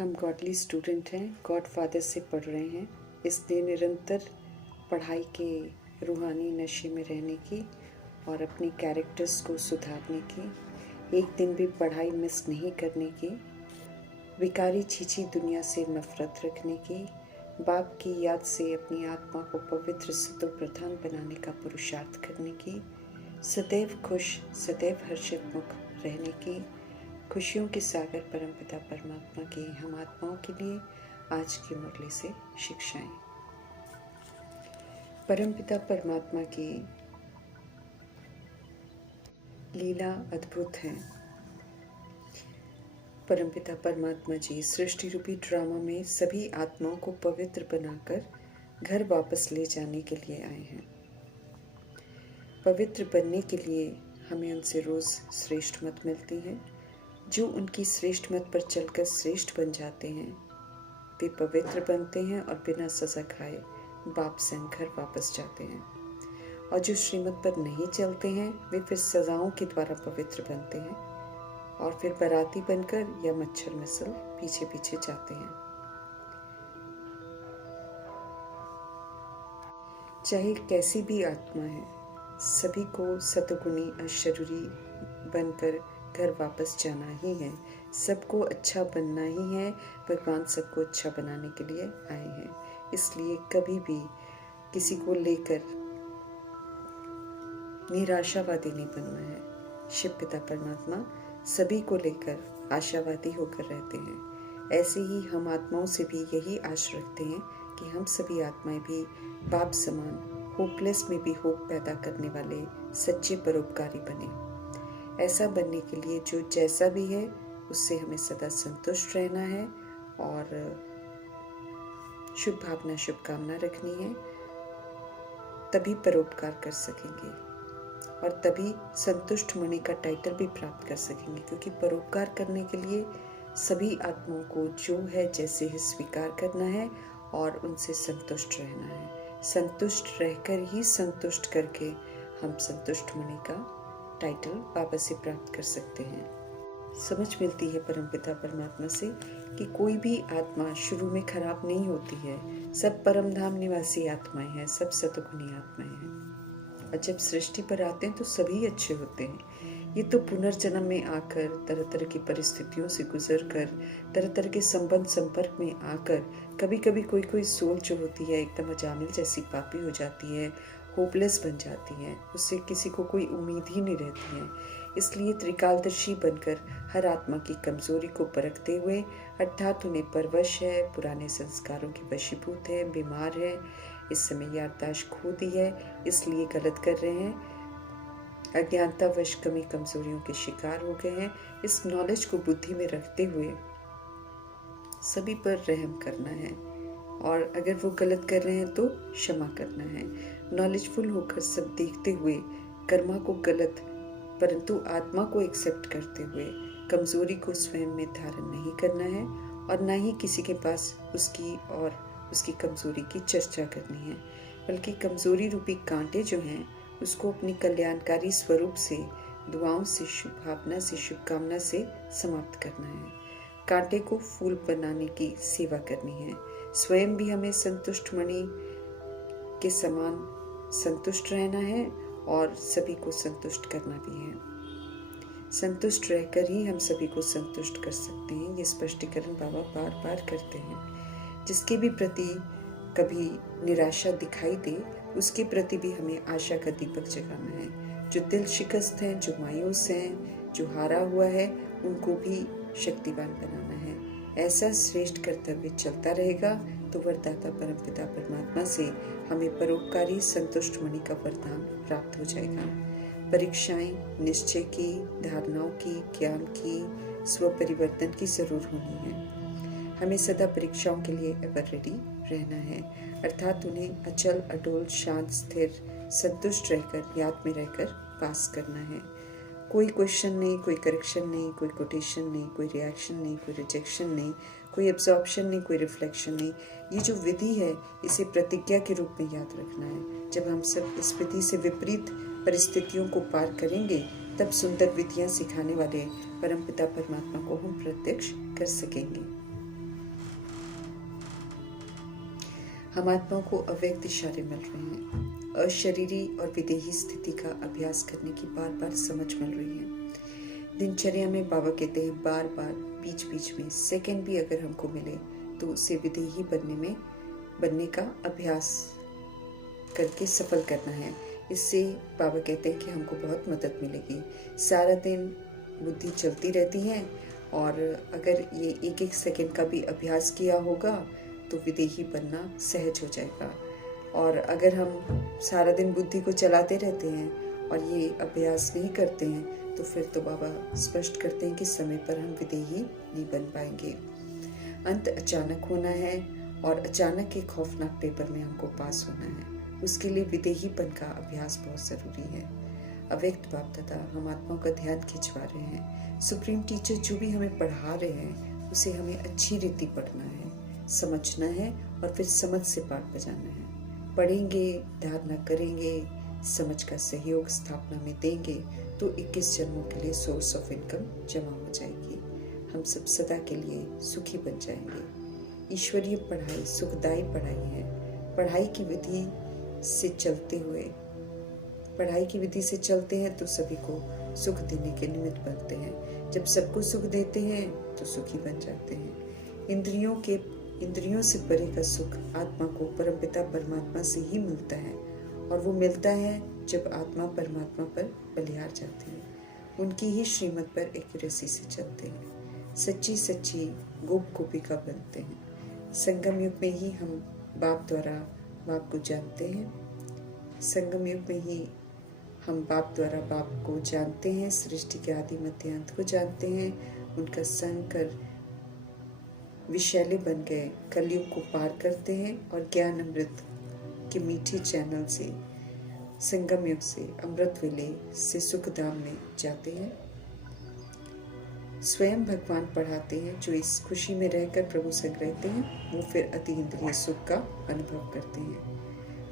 हम godly student हैं, God father से पढ़ रहे हैं, इसलिए निरंतर पढ़ाई के रूहानी नशे में रहने की और अपनी कैरेक्टर्स को सुधारने की, एक दिन भी पढ़ाई मिस नहीं करने की, विकारी छीछी दुनिया से नफरत रखने की, बाप की याद से अपनी आत्मा को पवित्र सतो प्रधान बनाने का पुरुषार्थ करने की, सदैव खुश सदैव हर्षित मुख रहने की, खुशियों के सागर परमपिता परमात्मा के हम आत्माओं के लिए आज की मुरली से शिक्षाएं। परमपिता परमात्मा की लीला अद्भुत है। परमपिता परमात्मा जी सृष्टि रूपी ड्रामा में सभी आत्माओं को पवित्र बनाकर घर वापस ले जाने के लिए आए हैं। पवित्र बनने के लिए हमें उनसे रोज श्रेष्ठ मत मिलती है। जो उनकी श्रेष्ठ मत पर चलकर श्रेष्ठ बन जाते हैं वे पवित्र बनते हैं और बिना सजा खाए बाप संग घर वापस जाते हैं, और जो श्रीमत पर नहीं चलते हैं वे फिर सजाओं के द्वारा पवित्र बनते हैं और फिर बराती बनकर या मच्छर मिसल पीछे पीछे जाते हैं। चाहे कैसी भी आत्मा है, सभी को सतगुणी अशरीरी बनकर घर वापस जाना ही है। सबको अच्छा बनना ही है। भगवान सबको अच्छा बनाने के लिए आए हैं, इसलिए कभी भी किसी को लेकर निराशावादी नहीं बनना है। शिव पिता परमात्मा सभी को लेकर आशावादी होकर रहते हैं। ऐसे ही हम आत्माओं से भी यही आश रखते हैं कि हम सभी आत्माएं भी बाप समान होपलेस में भी होप पैदा करने वाले सच्चे परोपकारी बने। ऐसा बनने के लिए जो जैसा भी है उससे हमें सदा संतुष्ट रहना है और शुभ भावना शुभकामना रखनी है, तभी परोपकार कर सकेंगे और तभी संतुष्ट मुनि का टाइटल भी प्राप्त कर सकेंगे। क्योंकि परोपकार करने के लिए सभी आत्माओं को जो है जैसे ही स्वीकार करना है और उनसे संतुष्ट रहना है। संतुष्ट रहकर ही संतुष्ट करके हम संतुष्ट मुनि का टाइटल बाबा से प्राप्त कर सकते हैं। समझ मिलती है परमपिता परमात्मा से कि कोई भी आत्मा शुरू में खराब नहीं होती है। सब परमधाम निवासी आत्माएं हैं, सब सतगुणी आत्माएं हैं, और जब सृष्टि पर आते हैं तो सभी अच्छे होते हैं। ये तो पुनर्जन्म में आकर तरह तरह की परिस्थितियों से गुजर कर तरह तरह के संबंध संपर्क में आकर कभी कभी कोई सोल जो होती है एकदम अजामिल जैसी पापी हो जाती है, होपलेस बन जाती है, उससे किसी को कोई उम्मीद ही नहीं रहती है। इसलिए त्रिकालदर्शी बनकर हर आत्मा की कमजोरी को परखते हुए, अर्थात उन्हें परवश है, पुराने संस्कारों के वशीभूत है, बीमार है, इस समय याददाश्त खो दी है, इसलिए गलत कर रहे हैं, अज्ञानतावश कमी कमजोरियों के शिकार हो गए हैं। इस नॉलेज को बुद्धि में रखते हुए सभी पर रहम करना है, और अगर वो गलत कर रहे हैं तो क्षमा करना है। नॉलेजफुल होकर सब देखते हुए कर्मा को गलत परंतु आत्मा को एक्सेप्ट करते हुए कमजोरी को स्वयं में धारण नहीं करना है, और ना ही किसी के पास उसकी और उसकी कमजोरी की चर्चा करनी है, बल्कि कमजोरी रूपी कांटे जो हैं उसको अपनी कल्याणकारी स्वरूप से, दुआओं से, शुभ भावना से, शुभकामना से समाप्त करना है। कांटे को फूल बनाने की सेवा करनी है। स्वयं भी हमें संतुष्ट मणि के समान संतुष्ट रहना है और सभी को संतुष्ट करना भी है। संतुष्ट रहकर ही हम सभी को संतुष्ट कर सकते हैं। ये स्पष्टीकरण बाबा बार बार करते हैं। जिसके भी प्रति कभी निराशा दिखाई दे उसके प्रति भी हमें आशा का दीपक जगाना है। जो दिल शिकस्त हैं, जो मायूस हैं, जो हारा हुआ है, उनको भी शक्तिवान बनाना है। ऐसा श्रेष्ठ कर्तव्य चलता रहेगा तो वरदाता परमपिता परमात्मा से हमें परोपकारी संतुष्ट मणि का वरदान प्राप्त हो जाएगा। परीक्षाएं निश्चय की, धारणाओं की, ज्ञान की, स्व परिवर्तन की जरूर होनी है। हमें सदा परीक्षाओं के लिए एवर रेडी रहना है, अर्थात उन्हें अचल अडोल शांत स्थिर संतुष्ट रहकर याद में रहकर पास करना है। कोई क्वेश्चन नहीं, कोई करेक्शन नहीं, कोई कोटेशन नहीं, कोई रिएक्शन नहीं, कोई रिजेक्शन नहीं, कोई एब्जॉर्प्शन नहीं, कोई रिफ्लेक्शन नहीं। ये जो विधि है इसे प्रतिज्ञा के रूप में याद रखना है। जब हम सब इस विधि से विपरीत परिस्थितियों को पार करेंगे तब सुंदर विधियां सिखाने वाले परमपिता परमात्मा को हम प्रत्यक्ष कर सकेंगे। हम आत्माओं को अव्यक्त इशारे मिल रहे हैं। अशरीरी और विदेही स्थिति का अभ्यास करने की बार बार समझ मिल रही है। दिनचर्या में बाबा कहते हैं बार बार बीच बीच में सेकंड भी अगर हमको मिले तो उसे विदेही बनने का अभ्यास करके सफल करना है। इससे बाबा कहते हैं कि हमको बहुत मदद मिलेगी। सारा दिन बुद्धि चलती रहती है और अगर ये एक एक सेकंड का भी अभ्यास किया होगा तो विदेही बनना सहज हो जाएगा। और अगर हम सारा दिन बुद्धि को चलाते रहते हैं और ये अभ्यास नहीं करते हैं तो फिर तो बाबा स्पष्ट करते हैं कि समय पर हम विदेही नहीं बन पाएंगे। अंत अचानक होना है और अचानक के खौफनाक पेपर में हमको पास होना है। उसके लिए विदेहीपन का अभ्यास बहुत ज़रूरी है। अव्यक्त बाप दादा हम आत्माओं का ध्यान खिंचवा रहे हैं। सुप्रीम टीचर जो भी हमें पढ़ा रहे हैं उसे हमें अच्छी रीति पढ़ना है, समझना है और फिर समझ से पाठ बजाना है। पढ़ेंगे, धारणा करेंगे, समझ का सहयोग स्थापना में देंगे तो 21 जन्मों के लिए सोर्स ऑफ इनकम जमा हो जाएगी। हम सब सदा के लिए सुखी बन जाएंगे। ईश्वरीय पढ़ाई सुखदायी पढ़ाई है। पढ़ाई की विधि से चलते हैं तो सभी को सुख देने के निमित्त बनते हैं। जब सबको सुख देते हैं तो सुखी बन जाते हैं। इंद्रियों से परे का सुख आत्मा को परमपिता परमात्मा से ही मिलता है और वो मिलता है जब आत्मा परमात्मा पर बलिहार जाती है, उनकी ही श्रीमत पर एक्यूरेसी से चलते हैं, सच्ची गोपिका बनते हैं। संगम युग में ही हम बाप द्वारा बाप को जानते हैं। संगम युग में ही हम बाप द्वारा बाप को जानते हैं, सृष्टि के आदि मध्य अंत को जानते हैं। उनका संग कर विषैले बन गए, कलयुग को पार करते हैं और ज्ञान अमृत के मीठे चैनल से संगम युग से अमृत वेले से सुखधाम में जाते हैं। स्वयं भगवान पढ़ाते हैं। जो इस खुशी में रहकर प्रभु संग रहते हैं वो फिर अति इंद्रिय सुख का अनुभव करते हैं।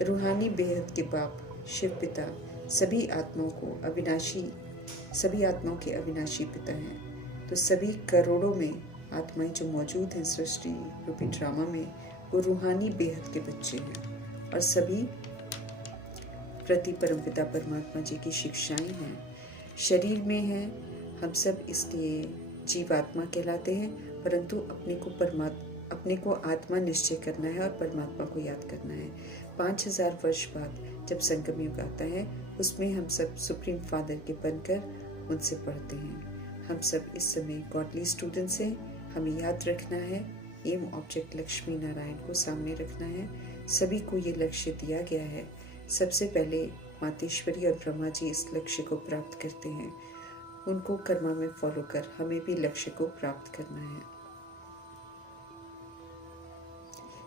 रूहानी बेहद के बाप शिव पिता सभी आत्माओं के अविनाशी पिता हैं। तो सभी करोड़ों में आत्माएं जो मौजूद हैं सृष्टि रूपी ड्रामा में, वो रूहानी बेहद के बच्चे हैं और सभी प्रति परमपिता परमात्मा जी की शिक्षाएं हैं। शरीर में हैं हम सब, इसलिए जीवात्मा कहलाते हैं, परंतु अपने को आत्मा निश्चय करना है और परमात्मा को याद करना है। 5000 वर्ष बाद जब संगम युग आता है उसमें हम सब सुप्रीम फादर के बनकर उनसे पढ़ते हैं। हम सब इस समय गॉडली स्टूडेंट्स हैं। हमें याद रखना है, एम ऑब्जेक्ट लक्ष्मी नारायण को सामने रखना है। सभी को ये लक्ष्य दिया गया है। सबसे पहले मातेश्वरी और ब्रह्मा जी इस लक्ष्य को प्राप्त करते हैं। उनको कर्मा में फॉलो कर हमें भी लक्ष्य को प्राप्त करना है।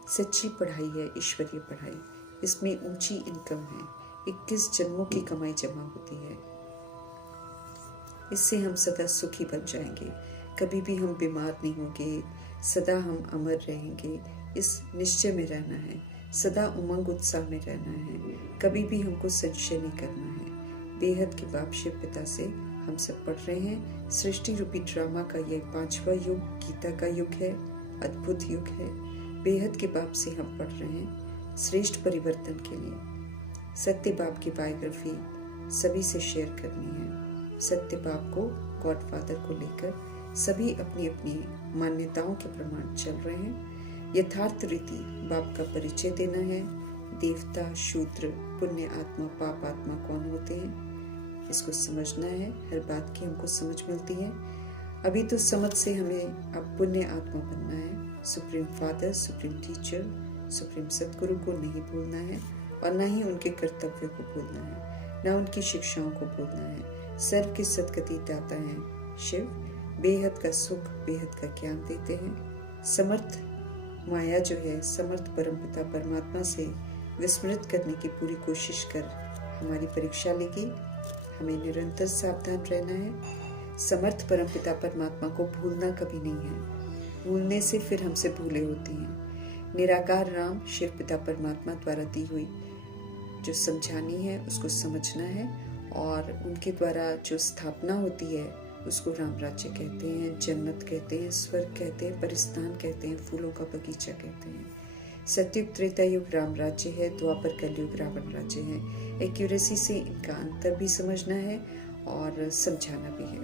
सच्ची पढ़ाई है ईश्वरीय पढ़ाई। इसमें ऊंची इनकम है। 21 जन्मों की कमाई जमा होती है। इससे हम सदा सुखी बन जाएंगे। कभी भी हम बीमार नहीं होंगे। सदा हम अमर रहेंगे। इस निश्चय में रहना है। सदा उमंग उत्साह में रहना है। कभी भी हमको संशय नहीं करना है। बेहद के बाप शिव पिता से हम सब पढ़ रहे हैं। सृष्टि रूपी ड्रामा का यह 5वां युग गीता का युग है। अद्भुत युग है। बेहद के बाप से हम पढ़ रहे हैं श्रेष्ठ परिवर्तन के लिए। सत्य बाप की बायोग्राफी सभी से शेयर करनी है। सत्य बाप को गॉडफादर को लेकर सभी अपनी अपनी मान्यताओं के प्रमाण चल रहे हैं। यथार्थ रीति बाप का परिचय देना है। देवता, शूद्र, पुण्य आत्मा, पाप आत्मा कौन होते हैं, इसको समझना है। हर बात की हमको समझ मिलती है। अभी तो समझ से हमें अब पुण्य आत्मा बनना है। Supreme father, supreme teacher, supreme सदगुरु को नहीं भूलना है और न ही उनके कर्तव्य को भूलना है, न उनकी शिक्षाओं को भूलना है। सर्व की सदगति दाता है शिव। बेहद का सुख, बेहद का ज्ञान देते हैं। समर्थ माया जो है समर्थ परमपिता परमात्मा से विस्मृत करने की पूरी कोशिश कर हमारी परीक्षा लेगी। हमें निरंतर सावधान रहना है। समर्थ परमपिता परमात्मा को भूलना कभी नहीं है। भूलने से फिर हमसे भूलें होती हैं। निराकार राम शिव पिता परमात्मा द्वारा दी हुई जो समझानी है उसको समझना है और उनके द्वारा जो स्थापना होती है उसको राम राज्य कहते हैं, जन्नत कहते हैं, स्वर्ग कहते हैं, परिस्तान कहते हैं, फूलों का बगीचा कहते हैं। सतयुग त्रेता युग राम राज्य है, द्वापर कलयुग रावण राज्य है। एक्यूरेसी से इनका अंतर भी समझना है और समझाना भी है।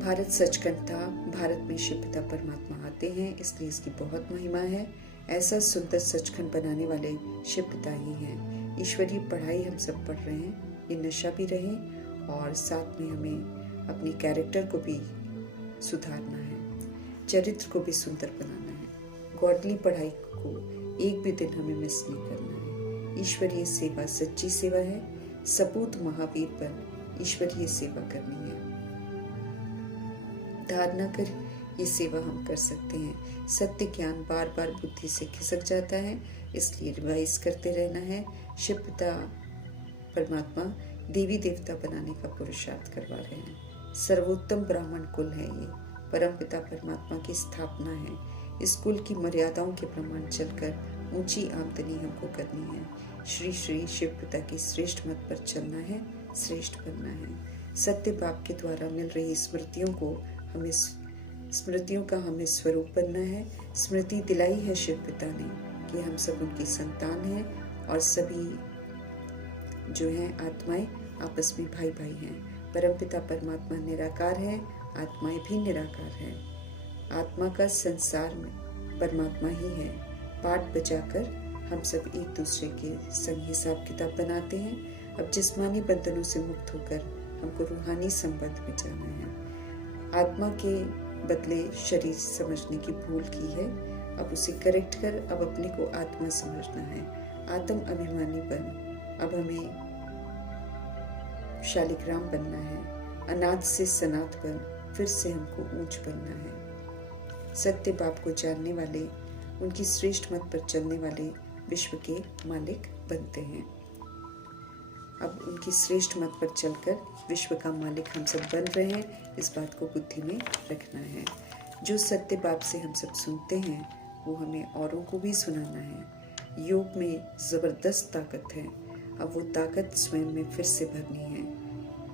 भारत सचखंड था, भारत में शिव पिता परमात्मा आते हैं, इसलिए इसकी बहुत महिमा है। ऐसा सुंदर सचखंड बनाने वाले शिव पिता ही हैं। ईश्वरीय पढ़ाई हम सब पढ़ रहे हैं, ये नशा भी रहे और साथ में हमें अपनी कैरेक्टर को भी सुधारना है, चरित्र को भी सुंदर बनाना है। गॉडली पढ़ाई को एक भी दिन हमें मिस नहीं करना है। ईश्वरीय सेवा सच्ची सेवा है, सपूत महावीर बन ईश्वरीय सेवा करनी है। धारणा कर ये सेवा हम कर सकते हैं। सत्य ज्ञान बार बार बुद्धि से खिसक जाता है, इसलिए रिवाइज करते रहना है। शिव पिता परमात्मा देवी देवता बनाने का पुरुषार्थ करवा रहे हैं। सर्वोत्तम ब्राह्मण कुल है ये, परम पिता परमात्मा की स्थापना है। इस कुल की मर्यादाओं के प्रमाण चलकर ऊंची आमदनी हमको करनी है। श्री श्री शिव पिता की श्रेष्ठ मत पर चलना है, श्रेष्ठ बनना है। सत्य बाप के द्वारा मिल रही स्मृतियों का हमें स्वरूप बनना है। स्मृति दिलाई है शिव पिता ने कि हम सब उनकी संतान हैं और सभी जो हैं आत्माएं आपस में भाई भाई हैं। परमपिता परमात्मा निराकार है, आत्माएं भी निराकार है। आत्मा का संसार में परमात्मा ही है। पाठ बजाकर हम सब एक दूसरे के संग हिसाब किताब बनाते हैं। अब जिस्मानी बंधनों से मुक्त होकर हमको रूहानी संबंध में जाना है। आत्मा के बदले शरीर समझने की भूल की है, अब उसे करेक्ट कर अब अपने को आत्मा समझना है। आत्म अभिमानी बन, अब हमें शालिग्राम बनना है। अनाथ से सनात बन, फिर से हमको ऊंच बनना है। सत्य बाप को जानने वाले, उनकी श्रेष्ठ मत पर चलने वाले विश्व के मालिक बनते हैं। अब उनकी श्रेष्ठ मत पर चलकर विश्व का मालिक हम सब बन रहे हैं, इस बात को बुद्धि में रखना है। जो सत्य बाप से हम सब सुनते हैं वो हमें औरों को भी सुनाना है। योग में ज़बरदस्त ताकत है, अब वो ताकत स्वयं में फिर से भरनी है।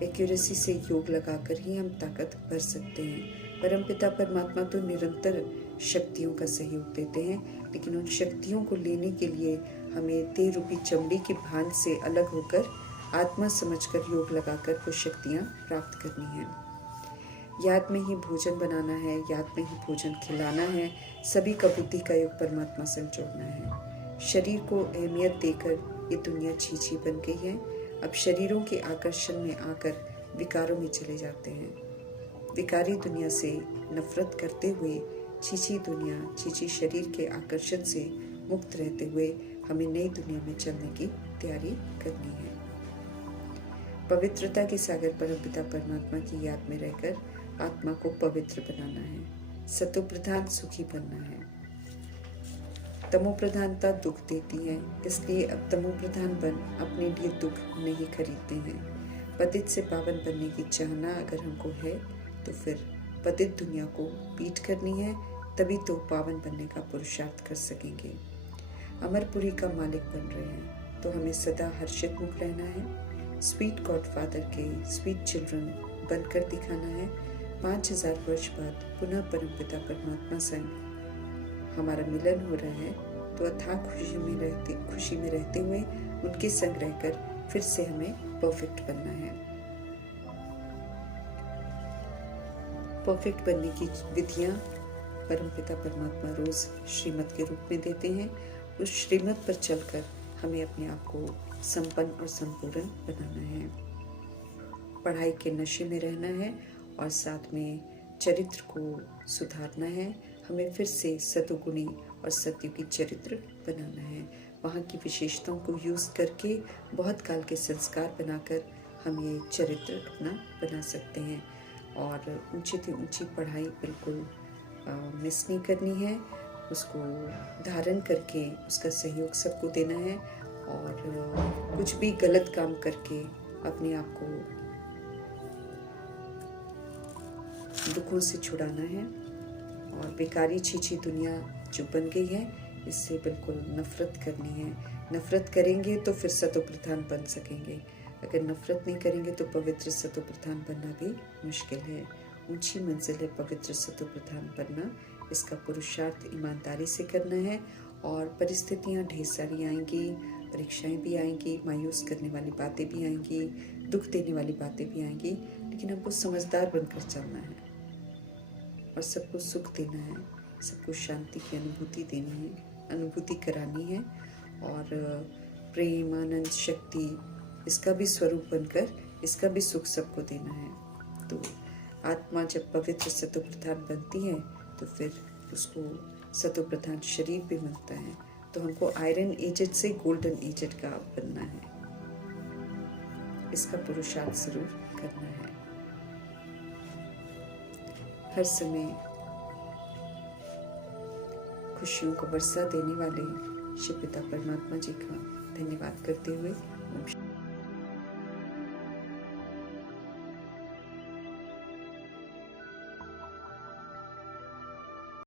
एक्यूरेसी से योग लगाकर ही हम ताकत भर सकते हैं। परमपिता परमात्मा तो निरंतर शक्तियों का सहयोग देते हैं, लेकिन उन शक्तियों को लेने के लिए हमें देह रूपी चमड़ी के भान से अलग होकर आत्मा समझकर योग लगाकर वो शक्तियाँ प्राप्त करनी है। याद में ही भोजन बनाना है, याद में ही भोजन खिलाना है। सभी का बुद्धि का योग परमात्मा से जोड़ना है। शरीर को अहमियत देकर ये दुनिया छीछी बन गई है। अब शरीरों के आकर्षण में आकर विकारों में चले जाते हैं। विकारी दुनिया से नफरत करते हुए छीछी दुनिया, छीछी शरीर के आकर्षण से मुक्त रहते हुए हमें नई दुनिया में चलने की तैयारी करनी है। पवित्रता के सागर परमपिता परमात्मा की याद में रहकर आत्मा को पवित्र बनाना है। सतो प्रधान सुखी बनना है। तमो प्रधानता दुख देती है, इसलिए अब तमो प्रधान बन अपने लिए दुख नहीं खरीदते हैं। पतित से पावन बनने की चाहना अगर हमको है तो फिर पतित दुनिया को पीठ करनी है, तभी तो पावन बनने का पुरुषार्थ कर सकेंगे। अमरपुरी का मालिक बन रहे हैं तो हमें सदा हर्षित मुख रहना है। स्वीट गॉडफादर के स्वीट चिल्ड्रन बनकर दिखाना है। 5000 वर्ष बाद पुनः परमपिता परमात्मा से हमारा मिलन हो रहा है, तो अथाह खुशी में रहते हुए उनके संग रहकर फिर से हमें परफेक्ट बनना है। परफेक्ट बनने की विधियां परमपिता परमात्मा रोज श्रीमत के रूप में देते हैं। उस श्रीमत पर चलकर हमें अपने आप को संपन्न और संपूर्ण बनाना है। पढ़ाई के नशे में रहना है और साथ में चरित्र को सुधारना है। हमें फिर से सतोगुणी और सत्युगी चरित्र बनाना है। वहाँ की विशेषताओं को यूज़ करके बहुत काल के संस्कार बनाकर हम ये चरित्र अपना बना सकते हैं। और ऊंची से ऊंची पढ़ाई बिल्कुल मिस नहीं करनी है, उसको धारण करके उसका सहयोग सबको देना है। और कुछ भी गलत काम करके अपने आप को दुखों से छुड़ाना है। और बेकारी छीछी दुनिया जो बन गई है, इससे बिल्कुल नफरत करनी है। नफरत करेंगे तो फिर सतो प्रधान बन सकेंगे, अगर नफरत नहीं करेंगे तो पवित्र सतो प्रधान बनना भी मुश्किल है। ऊंची मंजिल है पवित्र सतो प्रधान बनना, इसका पुरुषार्थ ईमानदारी से करना है और परिस्थितियाँ ढेर सारी आएंगी, परीक्षाएं भी आएंगी, मायूस करने वाली बातें भी आएंगी, दुख देने वाली बातें भी आएंगी, लेकिन हमको समझदार बनकर चलना है और सबको सुख देना है, सबको शांति की अनुभूति देनी है, अनुभूति करानी है और प्रेम, आनंद, शक्ति इसका भी स्वरूप बनकर इसका भी सुख सबको देना है। तो आत्मा जब पवित्र सतो प्रधान बनती है तो फिर उसको सतो प्रधान शरीर भी बनता है। तो हमको आयरन एजेड से गोल्डन एजेड का बनना है, इसका पुरुषार्थ जरूर करना है। हर समय खुशियों को बरसा देने वाले शिव पिता परमात्मा जी का धन्यवाद करते हुए